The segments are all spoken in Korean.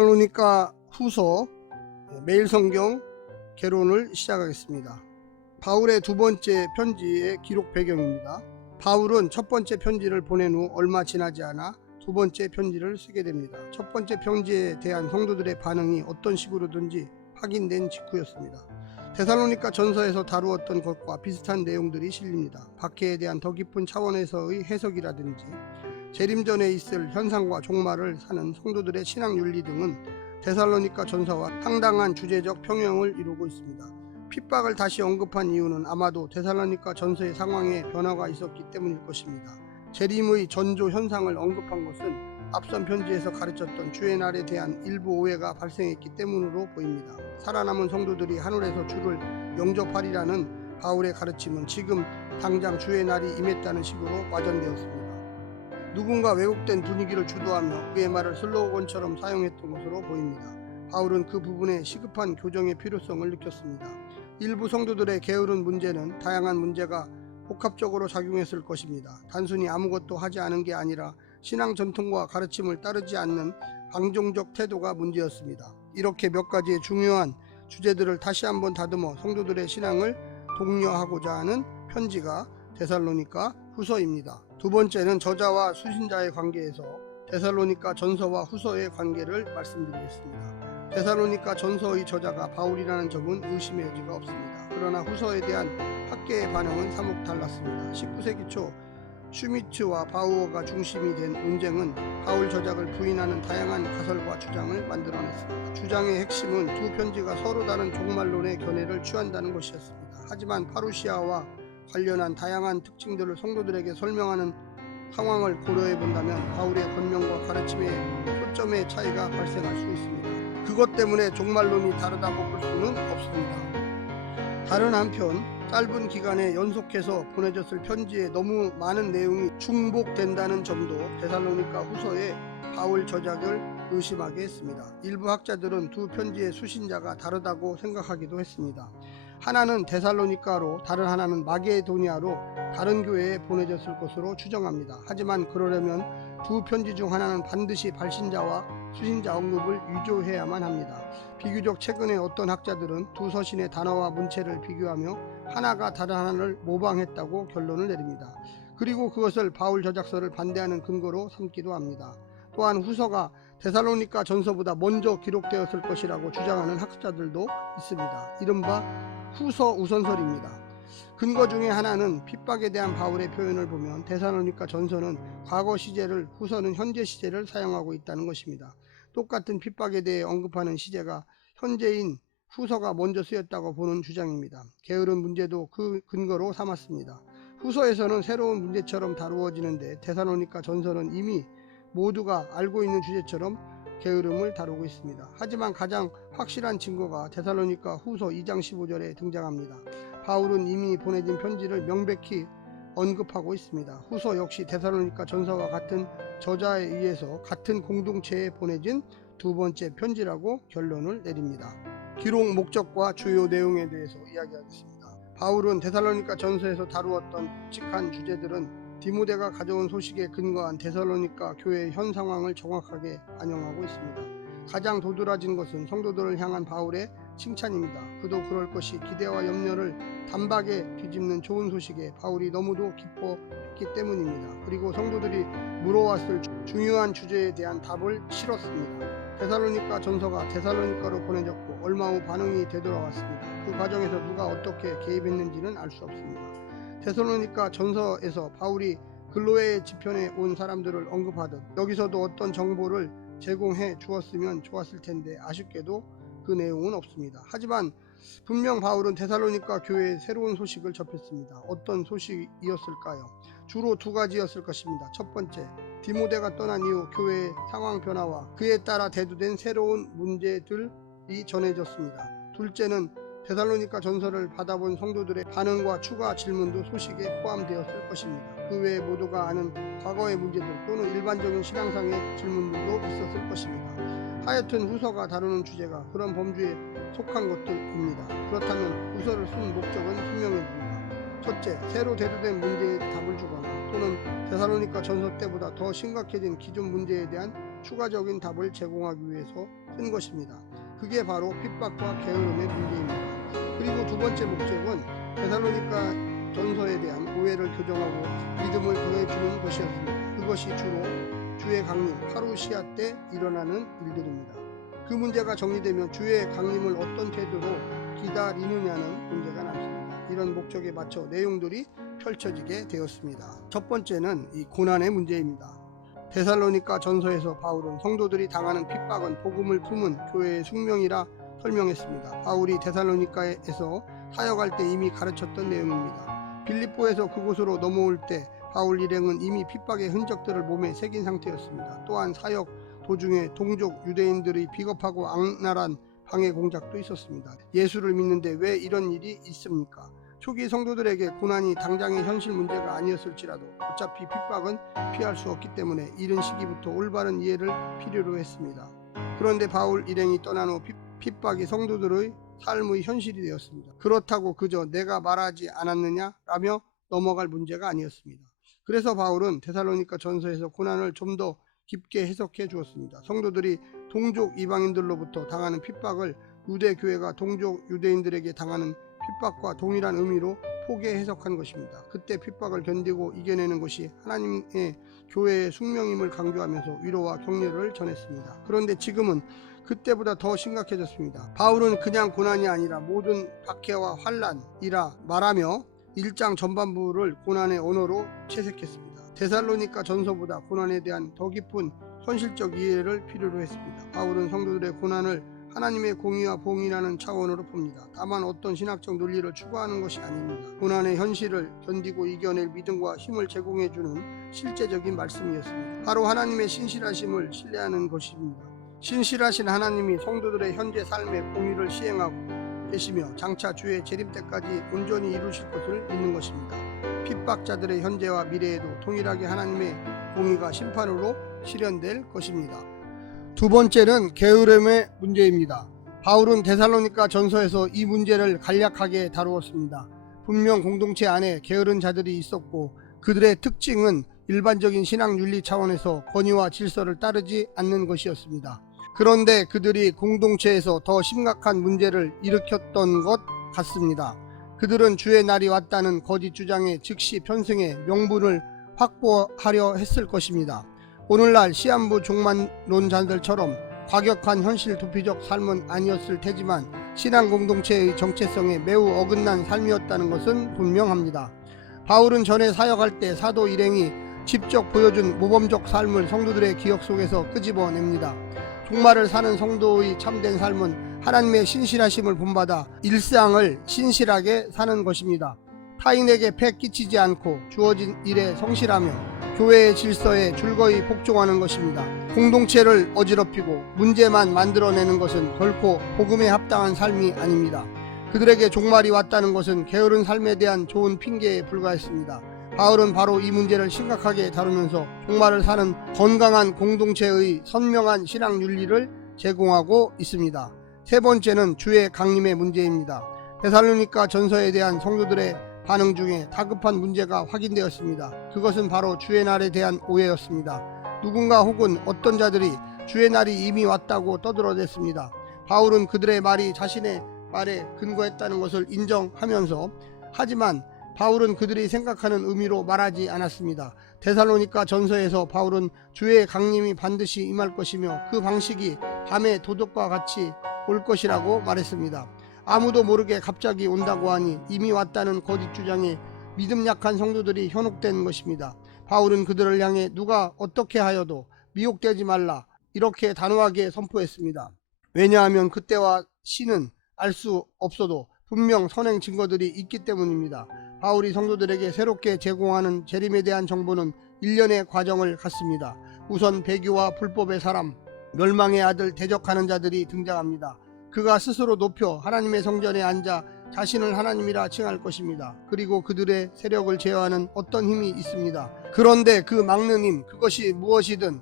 데살로니가 후서 매일 성경 개론을 시작하겠습니다. 바울의 두 번째 편지의 기록 배경입니다. 바울은 첫 번째 편지를 보낸 후 얼마 지나지 않아 두 번째 편지를 쓰게 됩니다. 첫 번째 편지에 대한 성도들의 반응이 어떤 식으로든지 확인된 직후였습니다. 데살로니가 전서에서 다루었던 것과 비슷한 내용들이 실립니다. 박해에 대한 더 깊은 차원에서의 해석이라든지 재림전에 있을 현상과 종말을 사는 성도들의 신앙 윤리 등은 데살로니가 전서와 상당한 주제적 평형을 이루고 있습니다. 핍박을 다시 언급한 이유는 아마도 데살로니가 전서의 상황에 변화가 있었기 때문일 것입니다. 재림의 전조 현상을 언급한 것은 앞선 편지에서 가르쳤던 주의 날에 대한 일부 오해가 발생했기 때문으로 보입니다. 살아남은 성도들이 하늘에서 주를 영접하리라는 바울의 가르침은 지금 당장 주의 날이 임했다는 식으로 와전되었습니다. 누군가 왜곡된 분위기를 주도하며 그의 말을 슬로건처럼 사용했던 것으로 보입니다. 바울은 그 부분에 시급한 교정의 필요성을 느꼈습니다. 일부 성도들의 게으른 문제는 다양한 문제가 복합적으로 작용했을 것입니다. 단순히 아무것도 하지 않은 게 아니라 신앙 전통과 가르침을 따르지 않는 방종적 태도가 문제였습니다. 이렇게 몇 가지의 중요한 주제들을 다시 한번 다듬어 성도들의 신앙을 독려하고자 하는 편지가 데살로니가 후서입니다. 두 번째는 저자와 수신자의 관계에서 데살로니가 전서와 후서의 관계를 말씀드리겠습니다. 데살로니가 전서의 저자가 바울이라는 점은 의심의 여지가 없습니다. 그러나 후서에 대한 학계의 반응은 사뭇 달랐습니다. 19세기 초 슈미츠와 바우어가 중심이 된 논쟁은 바울 저작을 부인하는 다양한 가설과 주장을 만들어냈습니다. 주장의 핵심은 두 편지가 서로 다른 종말론의 견해를 취한다는 것이었습니다. 하지만 파루시아와 관련한 다양한 특징들을 성도들에게 설명하는 상황을 고려해 본다면 바울의 권면과 가르침의 초점의 차이가 발생할 수 있습니다. 그것 때문에 종말론이 다르다고 볼 수는 없습니다. 다른 한편 짧은 기간에 연속해서 보내졌을 편지에 너무 많은 내용이 중복된다는 점도 데살로니가 후서의 바울 저작을 의심하게 했습니다. 일부 학자들은 두 편지의 수신자가 다르다고 생각하기도 했습니다. 하나는 데살로니가로 다른 하나는 마게도니아로 다른 교회에 보내졌을 것으로 추정합니다. 하지만 그러려면 두 편지 중 하나는 반드시 발신자와 수신자 언급을 위조해야만 합니다. 비교적 최근에 어떤 학자들은 두 서신의 단어와 문체를 비교하며 하나가 다른 하나를 모방했다고 결론을 내립니다. 그리고 그것을 바울 저작서를 반대하는 근거로 삼기도 합니다. 또한 후서가 데살로니가 전서보다 먼저 기록되었을 것이라고 주장하는 학자들도 있습니다. 이른바 후서 우선설입니다. 근거 중에 하나는 핍박에 대한 바울의 표현을 보면 데살로니가 전서는 과거 시제를, 후서는 현재 시제를 사용하고 있다는 것입니다. 똑같은 핍박에 대해 언급하는 시제가 현재인 후서가 먼저 쓰였다고 보는 주장입니다. 게으른 문제도 그 근거로 삼았습니다. 후서에서는 새로운 문제처럼 다루어지는데 데살로니가 전서는 이미 모두가 알고 있는 주제처럼 게으름을 다루고 있습니다. 하지만 가장 확실한 증거가 데살로니가 후서 2장 15절에 등장합니다. 바울은 이미 보내진 편지를 명백히 언급하고 있습니다. 후서 역시 데살로니가 전서와 같은 저자에 의해서 같은 공동체에 보내진 두 번째 편지라고 결론을 내립니다. 기록 목적과 주요 내용에 대해서 이야기하겠습니다. 바울은 데살로니가 전서에서 다루었던 묵직한 주제들은 디모데가 가져온 소식에 근거한 데살로니가 교회의 현 상황을 정확하게 반영하고 있습니다. 가장 도드라진 것은 성도들을 향한 바울의 칭찬입니다. 그도 그럴 것이 기대와 염려를 단박에 뒤집는 좋은 소식에 바울이 너무도 기뻐했기 때문입니다. 그리고 성도들이 물어왔을 중요한 주제에 대한 답을 실었습니다. 데살로니가 전서가 데살로니가로 보내졌고 얼마 후 반응이 되돌아왔습니다. 그 과정에서 누가 어떻게 개입했는지는 알 수 없습니다. 데살로니가 전서에서 바울이 글로에 지편에 온 사람들을 언급하듯 여기서도 어떤 정보를 제공해 주었으면 좋았을 텐데 아쉽게도 그 내용은 없습니다. 하지만 분명 바울은 데살로니가 교회에 새로운 소식을 접했습니다. 어떤 소식이었을까요? 주로 두 가지였을 것입니다. 첫 번째, 디모데가 떠난 이후 교회의 상황 변화와 그에 따라 대두된 새로운 문제들이 전해졌습니다. 둘째는 데살로니가 전서를 받아본 성도들의 반응과 추가 질문도 소식에 포함되었을 것입니다. 그 외에 모두가 아는 과거의 문제들 또는 일반적인 신앙상의 질문들도 있었을 것입니다. 하여튼 후서가 다루는 주제가 그런 범주에 속한 것들입니다. 그렇다면 후서를 쓴 목적은 분명해집니다. 첫째, 새로 대두된 문제에 답을 주거나 또는 데살로니가 전서 때보다 더 심각해진 기존 문제에 대한 추가적인 답을 제공하기 위해서 쓴 것입니다. 그게 바로 핍박과 게으름의 문제입니다. 그리고 두 번째 목적은 데살로니가 전서에 대한 오해를 교정하고 믿음을 더해주는 것이었습니다. 그것이 주로 주의 강림 파루시아 때 일어나는 일들입니다. 그 문제가 정리되면 주의 강림을 어떤 태도로 기다리느냐는 문제가 남습니다. 이런 목적에 맞춰 내용들이 펼쳐지게 되었습니다. 첫 번째는 이 고난의 문제입니다. 데살로니가 전서에서 바울은 성도들이 당하는 핍박은 복음을 품은 교회의 숙명이라 설명했습니다. 바울이 데살로니가에서 사역할 때 이미 가르쳤던 내용입니다. 빌립보에서 그곳으로 넘어올 때 바울 일행은 이미 핍박의 흔적들을 몸에 새긴 상태였습니다. 또한 사역 도중에 동족 유대인들의 비겁하고 악랄한 방해 공작도 있었습니다. 예수를 믿는데 왜 이런 일이 있습니까? 초기 성도들에게 고난이 당장의 현실 문제가 아니었을지라도 어차피 핍박은 피할 수 없기 때문에 이른 시기부터 올바른 이해를 필요로 했습니다. 그런데 바울 일행이 떠난 후 핍박이 성도들의 삶의 현실이 되었습니다. 그렇다고 그저 내가 말하지 않았느냐 라며 넘어갈 문제가 아니었습니다. 그래서 바울은 데살로니가 전서에서 고난을 좀 더 깊게 해석해 주었습니다. 성도들이 동족 이방인들로부터 당하는 핍박을 유대 교회가 동족 유대인들에게 당하는 핍박과 동일한 의미로 포개 해석한 것입니다. 그때 핍박을 견디고 이겨내는 것이 하나님의 교회의 숙명임을 강조하면서 위로와 격려를 전했습니다. 그런데 지금은 그때보다 더 심각해졌습니다. 바울은 그냥 고난이 아니라 모든 박해와 환난이라 말하며 1장 전반부를 고난의 언어로 채색했습니다. 데살로니가 전서보다 고난에 대한 더 깊은 현실적 이해를 필요로 했습니다. 바울은 성도들의 고난을 하나님의 공의와 봉이라는 차원으로 봅니다. 다만 어떤 신학적 논리를 추구하는 것이 아닙니다. 고난의 현실을 견디고 이겨낼 믿음과 힘을 제공해주는 실제적인 말씀이었습니다. 바로 하나님의 신실하심을 신뢰하는 것입니다. 신실하신 하나님이 성도들의 현재 삶의 공의를 시행하고 계시며 장차 주의 재림 때까지 온전히 이루실 것을 믿는 것입니다. 핍박자들의 현재와 미래에도 동일하게 하나님의 공의가 심판으로 실현될 것입니다. 두 번째는 게으름의 문제입니다. 바울은 데살로니가 전서에서 이 문제를 간략하게 다루었습니다. 분명 공동체 안에 게으른 자들이 있었고 그들의 특징은 일반적인 신앙 윤리 차원에서 권위와 질서를 따르지 않는 것이었습니다. 그런데 그들이 공동체에서 더 심각한 문제를 일으켰던 것 같습니다. 그들은 주의 날이 왔다는 거짓 주장에 즉시 편승해 명분을 확보하려 했을 것입니다. 오늘날 시한부 종말론자들처럼 과격한 현실 도피적 삶은 아니었을 테지만 신앙 공동체의 정체성에 매우 어긋난 삶이었다는 것은 분명합니다. 바울은 전에 사역할 때 사도 일행이 직접 보여준 모범적 삶을 성도들의 기억 속에서 끄집어냅니다. 종말을 사는 성도의 참된 삶은 하나님의 신실하심을 본받아 일상을 신실하게 사는 것입니다. 타인에게 폐 끼치지 않고 주어진 일에 성실하며 교회의 질서에 줄거이 복종하는 것입니다. 공동체를 어지럽히고 문제만 만들어내는 것은 결코 복음에 합당한 삶이 아닙니다. 그들에게 종말이 왔다는 것은 게으른 삶에 대한 좋은 핑계에 불과했습니다. 바울은 바로 이 문제를 심각하게 다루면서 종말을 사는 건강한 공동체의 선명한 신앙 윤리를 제공하고 있습니다. 세 번째는 주의 강림의 문제입니다. 데살로니가 전서에 대한 성도들의 반응 중에 다급한 문제가 확인되었습니다. 그것은 바로 주의 날에 대한 오해였습니다. 누군가 혹은 어떤 자들이 주의 날이 이미 왔다고 떠들어댔습니다. 바울은 그들의 말이 자신의 말에 근거했다는 것을 인정하면서 하지만 바울은 그들이 생각하는 의미로 말하지 않았습니다. 데살로니가 전서에서 바울은 주의 강림이 반드시 임할 것이며 그 방식이 밤의 도둑과 같이 올 것이라고 말했습니다. 아무도 모르게 갑자기 온다고 하니 이미 왔다는 거짓 주장에 믿음 약한 성도들이 현혹된 것입니다. 바울은 그들을 향해 누가 어떻게 하여도 미혹되지 말라 이렇게 단호하게 선포했습니다. 왜냐하면 그때와 시는 알 수 없어도 분명 선행 증거들이 있기 때문입니다. 바울이 성도들에게 새롭게 제공하는 재림에 대한 정보는 일련의 과정을 갖습니다. 우선 배교와 불법의 사람, 멸망의 아들 대적하는 자들이 등장합니다. 그가 스스로 높여 하나님의 성전에 앉아 자신을 하나님이라 칭할 것입니다. 그리고 그들의 세력을 제어하는 어떤 힘이 있습니다. 그런데 그 막는 힘, 그것이 무엇이든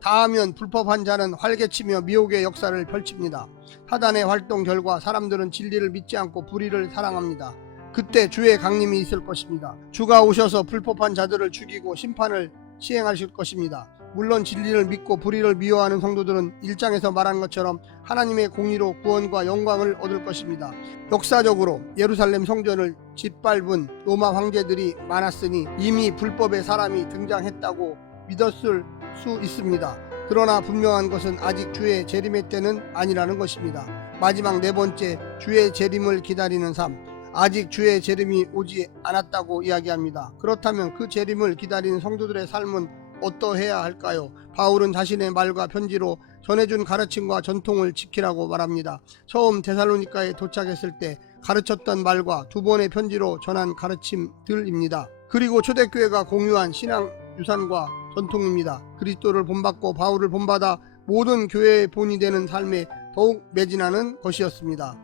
다하면 불법한 자는 활개치며 미혹의 역사를 펼칩니다. 사단의 활동 결과 사람들은 진리를 믿지 않고 불의를 사랑합니다. 그때 주의 강림이 있을 것입니다. 주가 오셔서 불법한 자들을 죽이고 심판을 시행하실 것입니다. 물론 진리를 믿고 불의를 미워하는 성도들은 1장에서 말한 것처럼 하나님의 공의로 구원과 영광을 얻을 것입니다. 역사적으로 예루살렘 성전을 짓밟은 로마 황제들이 많았으니 이미 불법의 사람이 등장했다고 믿었을 수 있습니다. 그러나 분명한 것은 아직 주의 재림의 때는 아니라는 것입니다. 마지막 네 번째, 주의 재림을 기다리는 삶. 아직 주의 재림이 오지 않았다고 이야기합니다. 그렇다면 그 재림을 기다리는 성도들의 삶은 어떠해야 할까요? 바울은 자신의 말과 편지로 전해준 가르침과 전통을 지키라고 말합니다. 처음 데살로니가에 도착했을 때 가르쳤던 말과 두 번의 편지로 전한 가르침들입니다. 그리고 초대교회가 공유한 신앙 유산과 전통입니다. 그리스도를 본받고 바울을 본받아 모든 교회의 본이 되는 삶에 더욱 매진하는 것이었습니다.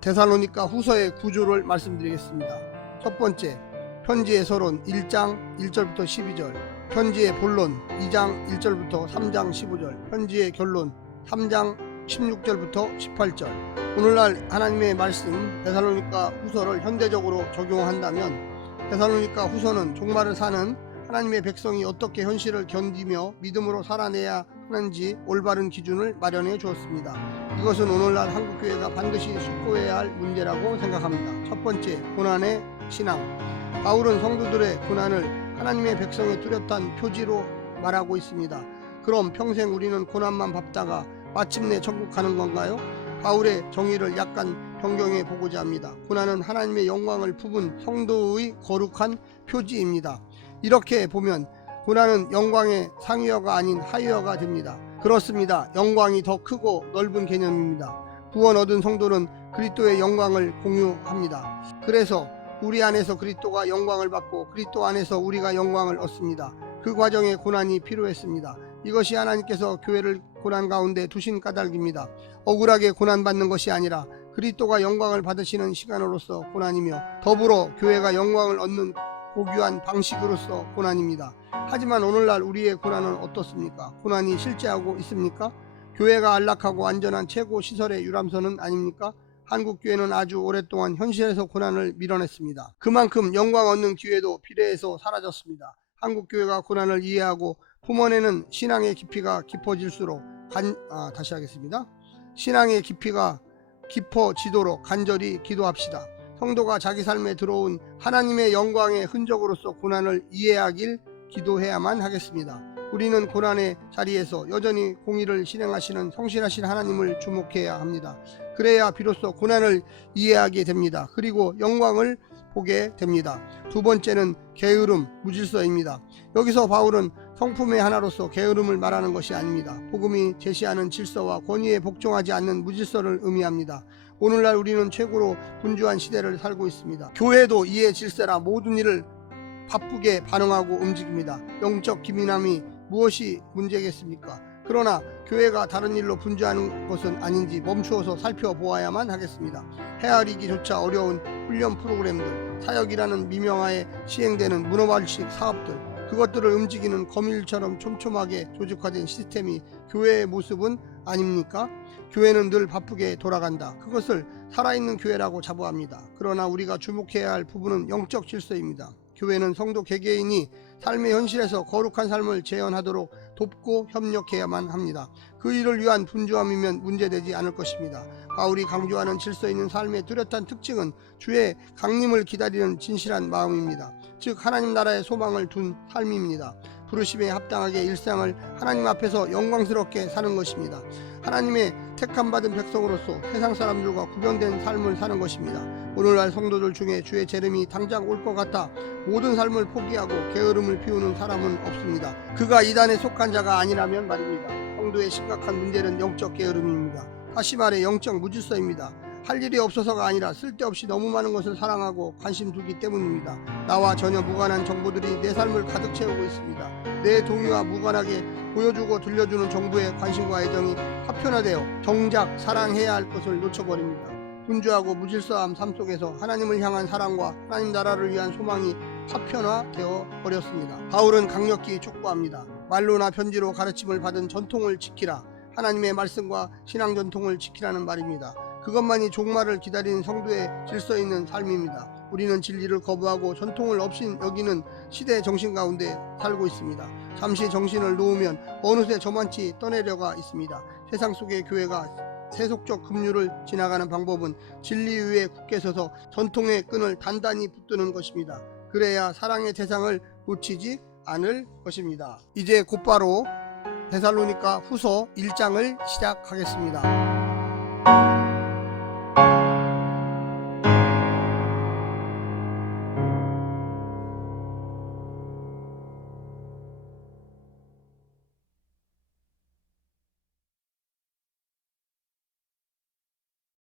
데살로니가 후서의 구조를 말씀드리겠습니다. 첫 번째, 편지의 서론 1장 1절부터 12절, 편지의 본론 2장 1절부터 3장 15절, 편지의 결론 3장 16절부터 18절. 오늘날 하나님의 말씀 데살로니가 후서를 현대적으로 적용한다면 데살로니가 후서는 종말을 사는 하나님의 백성이 어떻게 현실을 견디며 믿음으로 살아내야 하는지 올바른 기준을 마련해 주었습니다. 이것은 오늘날 한국교회가 반드시 숙고해야 할 문제라고 생각합니다. 첫 번째, 고난의 신앙. 바울은 성도들의 고난을 하나님의 백성의 뚜렷한 표지로 말하고 있습니다. 그럼 평생 우리는 고난만 밟다가 마침내 천국 가는 건가요? 바울의 정의를 약간 변경해 보고자 합니다. 고난은 하나님의 영광을 품은 성도의 거룩한 표지입니다. 이렇게 보면 고난은 영광의 상위어가 아닌 하위어가 됩니다. 그렇습니다. 영광이 더 크고 넓은 개념입니다. 구원 얻은 성도는 그리스도의 영광을 공유합니다. 그래서 우리 안에서 그리스도가 영광을 받고 그리스도 안에서 우리가 영광을 얻습니다. 그 과정에 고난이 필요했습니다. 이것이 하나님께서 교회를 고난 가운데 두신 까닭입니다. 억울하게 고난받는 것이 아니라 그리스도가 영광을 받으시는 시간으로서 고난이며 더불어 교회가 영광을 얻는 고귀한 방식으로서 고난입니다. 하지만 오늘날 우리의 고난은 어떻습니까? 고난이 실제하고 있습니까? 교회가 안락하고 안전한 최고 시설의 유람선은 아닙니까? 한국교회는 아주 오랫동안 현실에서 고난을 밀어냈습니다. 그만큼 영광 얻는 기회도 비례해서 사라졌습니다. 한국교회가 고난을 이해하고 품어내는 신앙의 깊이가 깊어질수록 다시 하겠습니다. 신앙의 깊이가 깊어지도록 간절히 기도합시다. 성도가 자기 삶에 들어온 하나님의 영광의 흔적으로서 고난을 이해하길 기도해야만 하겠습니다. 우리는 고난의 자리에서 여전히 공의를 실행하시는 성실하신 하나님을 주목해야 합니다. 그래야 비로소 고난을 이해하게 됩니다. 그리고 영광을 보게 됩니다. 두 번째는 게으름, 무질서입니다. 여기서 바울은 성품의 하나로서 게으름을 말하는 것이 아닙니다. 복음이 제시하는 질서와 권위에 복종하지 않는 무질서를 의미합니다. 오늘날 우리는 최고로 분주한 시대를 살고 있습니다. 교회도 이의 질서라 모든 일을 바쁘게 반응하고 움직입니다. 영적 기민함이 무엇이 문제겠습니까? 그러나 교회가 다른 일로 분주하는 것은 아닌지 멈추어서 살펴보아야만 하겠습니다. 헤아리기조차 어려운 훈련 프로그램들, 사역이라는 미명하에 시행되는 문어발식 사업들, 그것들을 움직이는 거밀처럼 촘촘하게 조직화된 시스템이 교회의 모습은 아닙니까? 교회는 늘 바쁘게 돌아간다. 그것을 살아있는 교회라고 자부합니다. 그러나 우리가 주목해야 할 부분은 영적 질서입니다. 교회는 성도 개개인이 삶의 현실에서 거룩한 삶을 재현하도록 돕고 협력해야만 합니다. 그 일을 위한 분주함이면 문제되지 않을 것입니다. 바울이 강조하는 질서 있는 삶의 뚜렷한 특징은 주의 강림을 기다리는 진실한 마음입니다. 즉 하나님 나라의 소망을 둔 삶입니다. 부르심에 합당하게 일상을 하나님 앞에서 영광스럽게 사는 것입니다. 하나님의 택함받은 백성으로서 세상 사람들과 구별된 삶을 사는 것입니다. 오늘날 성도들 중에 주의 재림이 당장 올 것 같아 모든 삶을 포기하고 게으름을 피우는 사람은 없습니다. 그가 이단에 속한 자가 아니라면 말입니다. 성도의 심각한 문제는 영적 게으름입니다. 다시 말해 영적 무질서입니다. 할 일이 없어서가 아니라 쓸데없이 너무 많은 것을 사랑하고 관심 두기 때문입니다. 나와 전혀 무관한 정보들이 내 삶을 가득 채우고 있습니다. 내 동의와 무관하게 보여주고 들려주는 정보의 관심과 애정이 파편화되어 정작 사랑해야 할 것을 놓쳐버립니다. 분주하고 무질서함 삶 속에서 하나님을 향한 사랑과 하나님 나라를 위한 소망이 파편화되어 버렸습니다. 바울은 강력히 촉구합니다. 말로나 편지로 가르침을 받은 전통을 지키라. 하나님의 말씀과 신앙 전통을 지키라는 말입니다. 그것만이 종말을 기다리는 성도의 질서 있는 삶입니다. 우리는 진리를 거부하고 전통을 없인 여기는 시대의 정신 가운데 살고 있습니다. 잠시 정신을 놓으면 어느새 저만치 떠내려가 있습니다. 세상 속의 교회가 세속적 급류를 지나가는 방법은 진리 위에 굳게 서서 전통의 끈을 단단히 붙드는 것입니다. 그래야 사랑의 대상을 놓치지 않을 것입니다. 이제 곧바로 데살로니가 후서 1장을 시작하겠습니다.